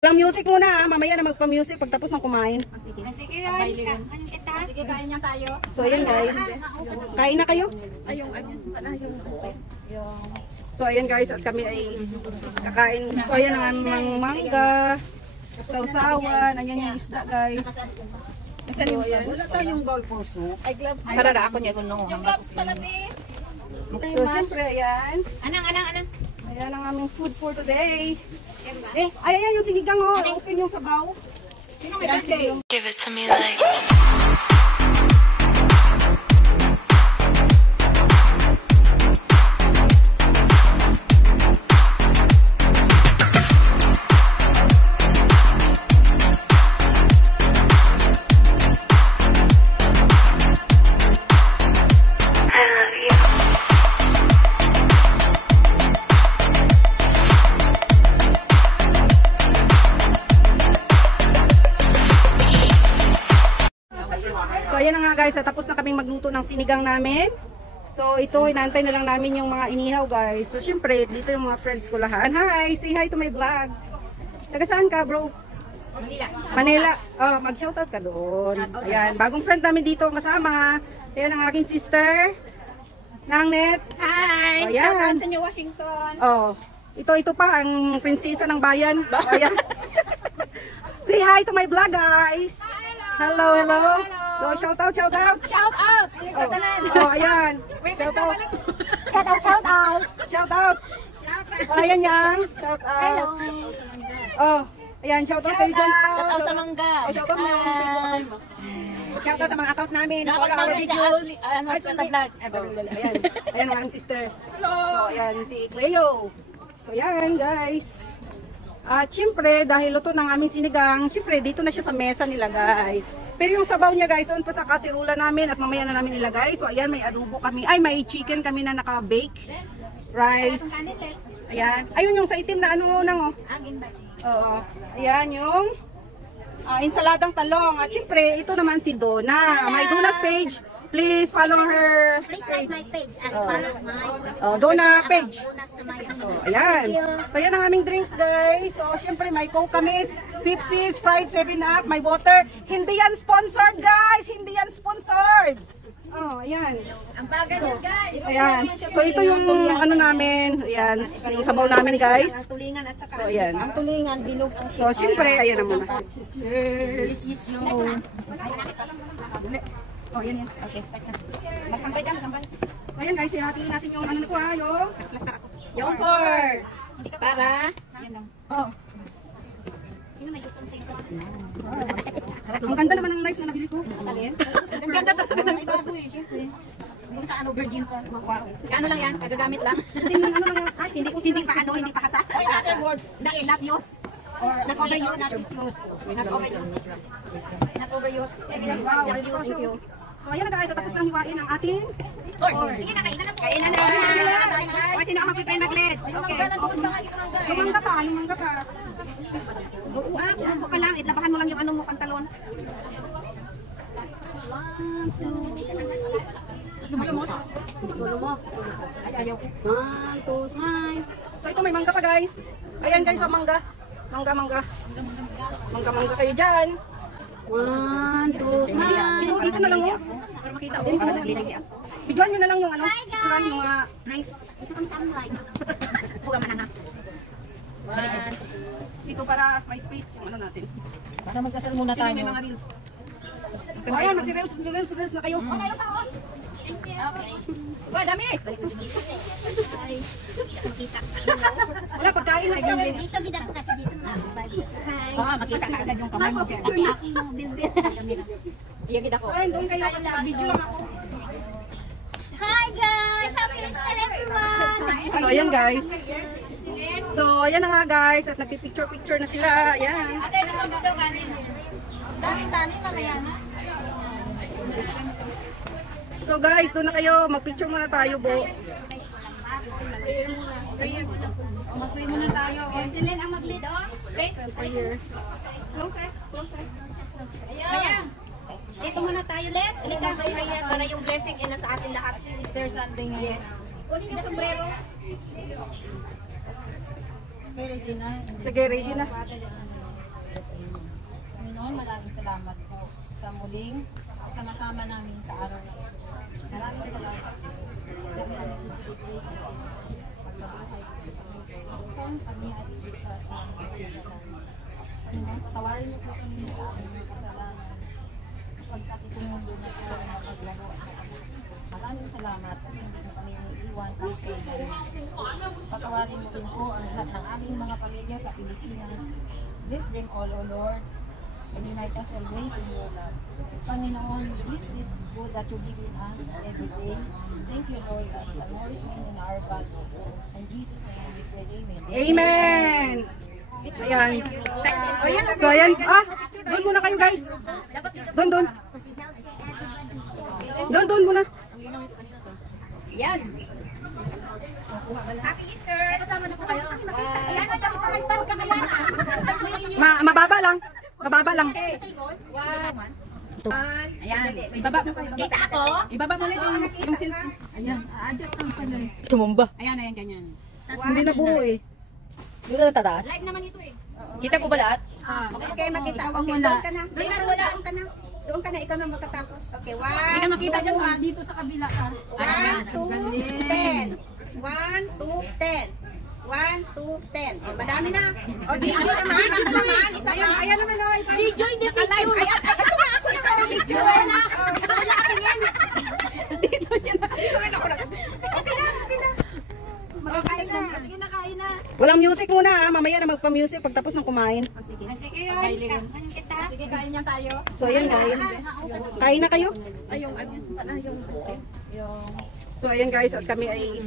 Walang music muna ha. Mamaya na magpa-music pagtapos ng kumain. Sige. Sige, sige, kain niya tayo. So ayan guys. Kain na kayo? So ayan guys, at kami ay kakain. So ayan ang aming mangga, sausawan, ayan yung isda guys. So ayan. Wala tayong bowl for soup. Ay, gloves. Karara ako niya kuno. Yung gloves pala, be. So siyempre ayan. Anang. Ayan ang aming food for today. Ayan yung sinigang oh. Open yung sabaw. Sino may birthday? Give it to me like ayan na nga guys, tapos na kaming magluto ng sinigang namin. So ito, inaantay na lang namin yung mga inihaw guys. So syempre, dito yung mga friends ko lahat. Hi! Say hi to my vlog. Taga saan ka bro? Manila. Oh, mag-shoutout ka doon. Ayan, bagong friend namin dito kasama. Ayan ang aking sister. Nangnet. Hi! Oh, ayan. Shoutout sa New Washington. Oh, ito pa ang prinsesa ng bayan. Ayan. Say hi to my vlog guys. Hello. So, shout out. Shout out! Oh, ayan. Shout out. Shout out. Oh, ayan yang. Shout out. Oh, ayan. Shout out kayo dyan. Shout out sa Mangga. Oh, shout out mo yung Facebook account mo. Shout out sa mga account namin. Account All our namin si videos. Ashley. Ashley Vlogs. Ayan. Ayan ang aking sister. Hello. So, ayan si Cleo. So, ayan guys. At syempre, dahil luto ng aming sinigang, syempre dito na siya sa mesa nilagay. Pero yung sabaw niya guys, doon pa sa kasirula namin at mamaya na namin nilagay. So ayan, may adobo kami. Ay, may chicken kami na naka-bake. Rice. Ayan. Ayun yung sa itim na ano nang oh. Oo. Ayan yung insaladang talong. At syempre, ito naman si Donna. My Donna's page. Please follow her. Please like my page and follow my Donna page. bonus to my Ayan. So, ayan ang aming drinks, guys. So, syempre, may Coke kami, Pepsi, Sprite, 7-Up, may water. Hindi yan sponsored, guys. Hindi yan sponsored. Oh, ayan. Ang bagay So, guys. ayan. So, ito yung ano namin. Ayan. Yung sabaw namin, guys. Ang tulingan at saka. So, ayan. Ang tulingan, bilog ang So, syempre, ayan naman. Yes, yung. Oh, ayan yan. Okay, start na. Magkambay ka, magkambay. So, ayan, guys. Hatiin natin yung ano ko, ha. Yung Plaster ako. Yung cord. Para. Oh. Sino may gustong sa isos? Ang ganda naman ng knife na nabili ko. Alin? Ang ganda talaga ng bago eh, syempre. Kung sa ano, virgin pa. Ano lang yan, kagagamit lang. Hindi pa hasa. In other words, not use. Or not overuse. Not overuse. Not overuse. Just use. Thank you. So ayan na guys, tapos nang hiwain ang ating Sige na, kainan na po. Kainan na. O, sino ang mag-prepare mag-lead? Okay. Lumangga pa. Kurupo ka lang. Itlabahan mo lang yung anong mo pantalon. Solo mo. Ay, ayaw ko. 1, 2, smile. So ito may mangga pa guys. Ayan guys, oh, mangga. Mangga kayo dyan. 1, 2, smile. Dito na lang oh. Para makita ko. Para nagliligi ako. Bidyoan nyo na lang yung ano. Bidyoan yung mga drinks. Ito kami sa aming live. Buga man ha. Dito para may space yung ano natin. Para magkasal muna Sino may mga reels? Ayan, magsi-reels na kayo. Oh, mayroon pa ako. Ba, dami! Makita. Wala, pagkain na. Dito gid ako kasi dito na. Hi. Makita ka agad yung kamay mo. Iyagid ako. Ayan, doon kayo kasi video lang ako. Hi guys! Happy Easter everyone! So, ayan guys. So, ayan na nga guys. At nagpipicture-picture na sila. Ayan. Daming kanin, mamaya na. So guys, doon na kayo. Mag-picture muna tayo, Bo. Mag-pray muna tayo. Silin ang mag-lead, oh. Pray. Closer. Ayan. Dito muna tayo, Let. Halika sa prayer para yung blessing ay nasa atin lahat. Easter Sunday ngayon. Yes. Kunin yung sombrero. Sige, ready na. mama namin sa araw na ito. Maraming salamat. Kami ang nagsisipit pagkabuhay ko sa mundo. Kung kami at iligtas ng mga kasalanan. Panginoon, patawarin niyo po kami sa aming mga kasalanan. Sapagkat itong mundo na ito ay mapaglago at kapag. Maraming salamat kasi hindi mo kami iiwan at kailan. Patawarin mo rin po ang lahat ng aming mga pamilya sa Pilipinas. Bless them all, O Lord, and unite us always in your love. Panginoon, bless this food that you give in us every day. Thank you, Lord, as a nourishment in our body. In Jesus' name we pray, Amen. Amen! Ayan. So, ayan. Doon muna kayo, guys. Doon. Doon muna. Yan. Happy Easter! Kasama na po kayo. Ayan na daw, start ka kaya na. Mababa lang. Okay. One. Ayan, ibaba mo kayo. Kita ako? Ibaba mo ulit yung cellphone. Ayan, adjust lang pala. Tumumba. Ayan, ganyan. Hindi na buo eh. Dito na tataas. Live naman ito eh. Kita ko ba lahat? Okay, makita. Okay, doon ka na. Doon ka na, ikaw na magtatapos. Okay, Hindi ka makita dyan ha, 1, dito sa kabila ka. 1, 2, 10. 1, 2, 10. 1, 2, 10. O, madami na. O, di ako naman. Isa pa. Ayan naman o. Video, hindi video. Ayan, ito nga ako na video. Wala. Wala katingin. Okay lang. Makakain na. Sige na, kain na. Walang music muna ha. Mamaya na magpa-music pagtapos ng kumain. Sige yun. Sige, kain niya tayo. So, ayan guys. Kain na kayo? So, ayan guys. At kami ay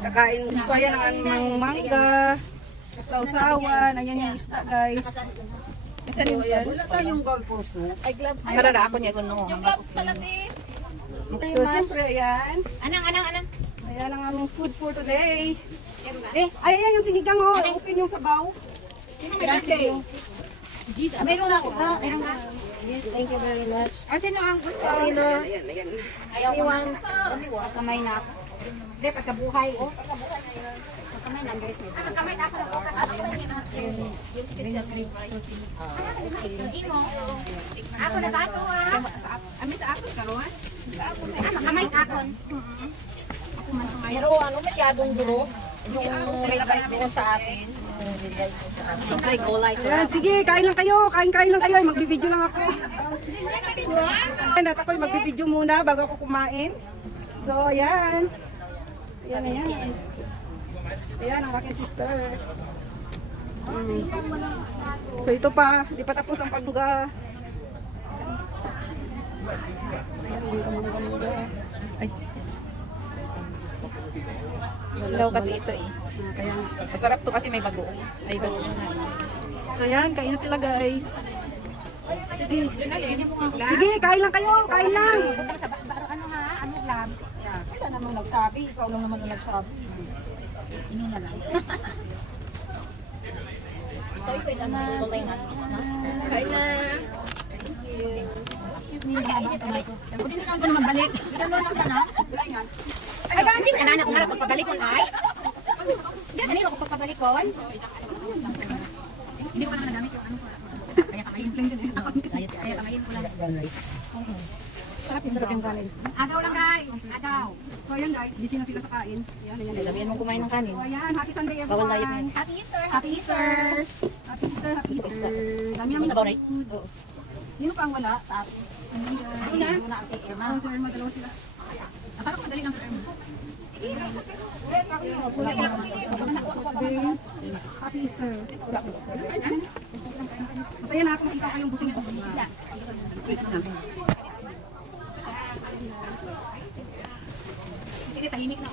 kakain. So, ayan ang aming mangga. Sausawan. Ayan yung isda guys. So, ayan. Wala tayong gold for soup. Ay, gloves. Marara ako niya kung no. So, siyempre, ayan. Anang. Ayan ang aming food for today. Ayan yung sinigang oh. Open yung sabaw. Meron ako. Meron ka. Yes, thank you very much. Sino ang gusto? Ayan. Everyone. Kamay na ako. Hindi, pagkabuhay. Pagkamay na, guys. Pagkamay na ako na bukas. Yung special cream rice. Ako na baso ha. Amit ako, karuan. Kamay ako. Pero ano masyadong durog. Yung revise doon sa akin. Yung revise doon sa akin. Okay, go like. Ayan, sige, kain lang kayo. Kain lang kayo. Magbibideo lang ako. Ayan, at ako'y magbibideo muna bago ako kumain. So, ayan. Ayan. Ayan ang aking sister. So, ito pa. Di pa tapos ang pagbuga. Ayan, mangga. Ay. Ilaw kasi ito eh. Kaya, Masarap to kasi may bagoong. May bagoong na. so, ayan. Kain na sila, guys. Sige, kain lang kayo. Kain lang. Ano ha? Ano gloves? Ikaw naman nagsabi. Ikaw lang naman nagsabi. Okay na. Kain na. Hindi ka na magbalik. Pinalunok ka na. Ay, bakit ka na anak nga pagpabalik ko ay? Kanino ko pagpabalik ko? Hindi ko na nagamit yung ano ko. Kaya kamayin lang din. Kaya kamayin ko lang. Sarap yung kanin. Agaw lang guys. Agaw. So ayan guys, busy na sila sa kain. Ayan. Damihan mo kumain ng kanin. So ayan, happy Sunday Bawal diet everyone. na. Happy Easter. Happy Easter. Happy Easter. Dami namin. Sabaw, right? Oo. Sino pa ang wala? Tapo. Doon na ang si Irma. Oh, sir, madalaw sila. Akala ko madali lang si Irma. Happy Easter. Masaya na ako makita kayong buting ito. Sige, tahimik na.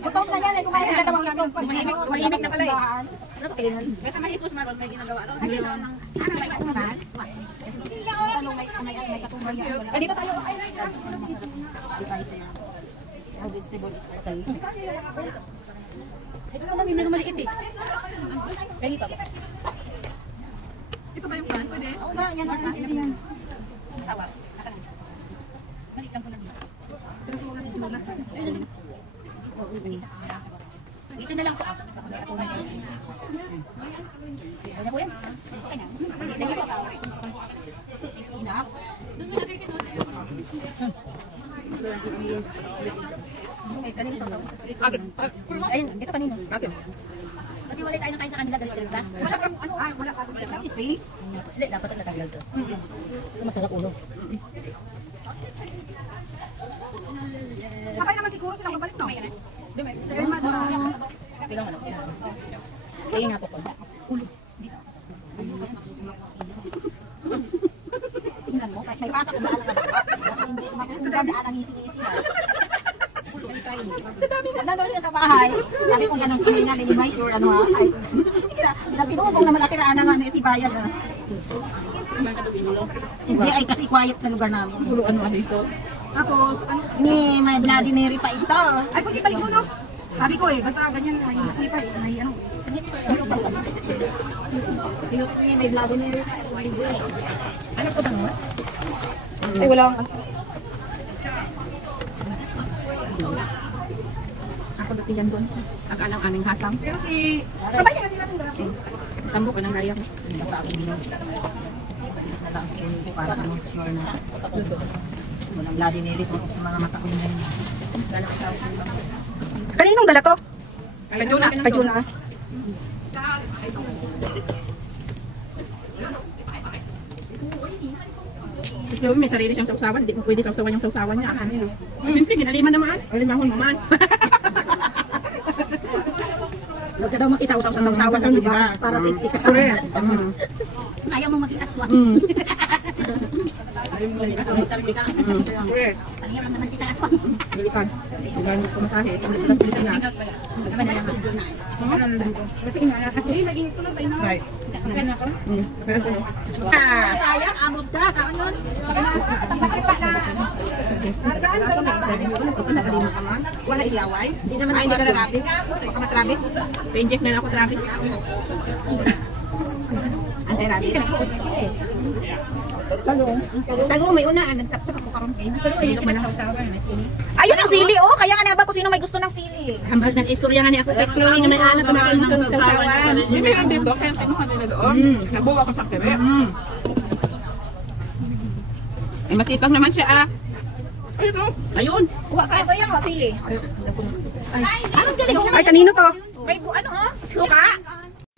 Gutom na yan eh, kumain ka dalawang ikaw. Mahimik na pala eh. Ano ba kailan? Basta mahipos Marlon, may ginagawa. Kasi doon ang may katumbal. May katumbal yan. Dito tayo. Vegetable is okay. Ito pa lang yung meron maliit eh. Pwede pa ba? Ito ba yung plan? Pwede? Oo nga, yan ang yan. Tawag. Maliit lang po lang. Dito na lang po ako. May katumbal yan. Kanya po yan. Okay na. Thank you po. Enough. Doon mo lagay Kanino sa usaw? Ayun, ito kanino? Pati wala tayo nakain sa kanila, galit-galit ba? Wala pa. Space? Hindi, dapat natanggal to. Masarap ulo. Sabay naman siguro silang babalik, no? Bilang ano? Kaya nga po ko. Ulo. Tingnan mo, May pasok sa alam ka ba? Hindi, magandaan ang isi-isi. Nandun siya sa bahay. Sabi ko ganun kanina, minimize your ano ha. Ay, pinugong naman nakiraan na nga na itibayad ha. Hindi ay kasi quiet sa lugar namin. Puro ano dito. Tapos, ano? Ni, may Bloody Mary pa ito. Ay, pag ibalik ko, no? Sabi ko eh, basta ganyan, may ano. May Bloody Mary pa. ano po ba naman? Ay, wala akong Ako lutihan doon. Ang alang aming hasang. Pero si... Sabay niya kasi natin darating. Tambo ka ng raya ko. Hindi ako binos. Para ano, sure na. Walang Bloody Mary po sa mga mata ko na yun. Kaninong dala to? Kajuna. Kajuna. Ikaw may sarili siyang sausawan, hindi mo pwede sausawan yung sausawan niya. Siyempre, ginaliman naman. Alimahon naman. Huwag ka daw mag-isaw-saw sa sausawan ng iba para safety ka. Correct. Ayaw mo maging aswang. Correct. Ayaw lang naman kita aswang. Balikan. Ganyan ko masahe. Balikan na. Right. Sayang, amod ka. Kaon Wala ilaway? Hindi naman ay, hindi ka na traffic? Baka matraffic? Pa-inject na ako traffic. Anti-traffic. Talong, may unaan. Nagtapsap ako karon kayo. Hilok man ako. Ayun ang sili, oh. Kaya nga ba kung sino may gusto ng sili. Hambal nag-istorya nga ni ako kay Chloe nga may anak tumakal ng sausawan. Hindi meron dito, kaya kinuha nila doon. Nabuwa ko sa kere. Ay, masipag naman siya ah. Ayun o. Ayun. Kuha ka. Ito yung sili. Anong galing? Ay, kanino to? May ano, oh. Luka.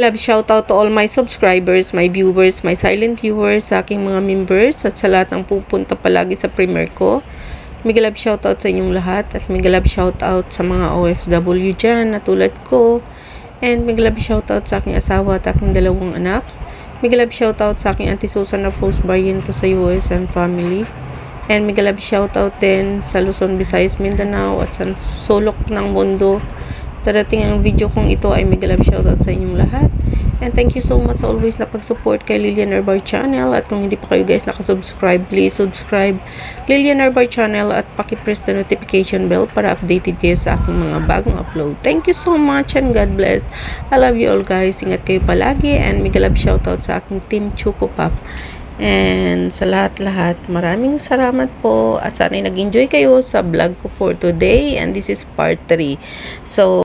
Love shoutout to all my subscribers, my viewers, my silent viewers, sa aking mga members at sa lahat ng pupunta palagi sa premiere ko. Mega love shoutout sa inyong lahat at mega love shoutout sa mga OFW dyan na tulad ko. And mega love shoutout sa aking asawa at aking dalawang anak. Mega love shoutout sa aking Auntie Susan na Rose Barriento sa US and family. And mega love shoutout din sa Luzon, Visayas, Mindanao at sa sulok ng mundo. Darating ang video kong ito ay mega love shoutout sa inyong lahat. And thank you so much always na pag-support kay Lilian Herbar Channel. At kung hindi pa kayo guys nakasubscribe, please subscribe Lilian Herbar Channel at paki-press the notification bell para updated kayo sa aking mga bagong upload. Thank you so much and God bless. I love you all guys. Ingat kayo palagi and mega love shoutout sa aking team Choco Pop. And sa lahat-lahat, maraming salamat po at sana'y nag-enjoy kayo sa vlog ko for today and this is part 3. So,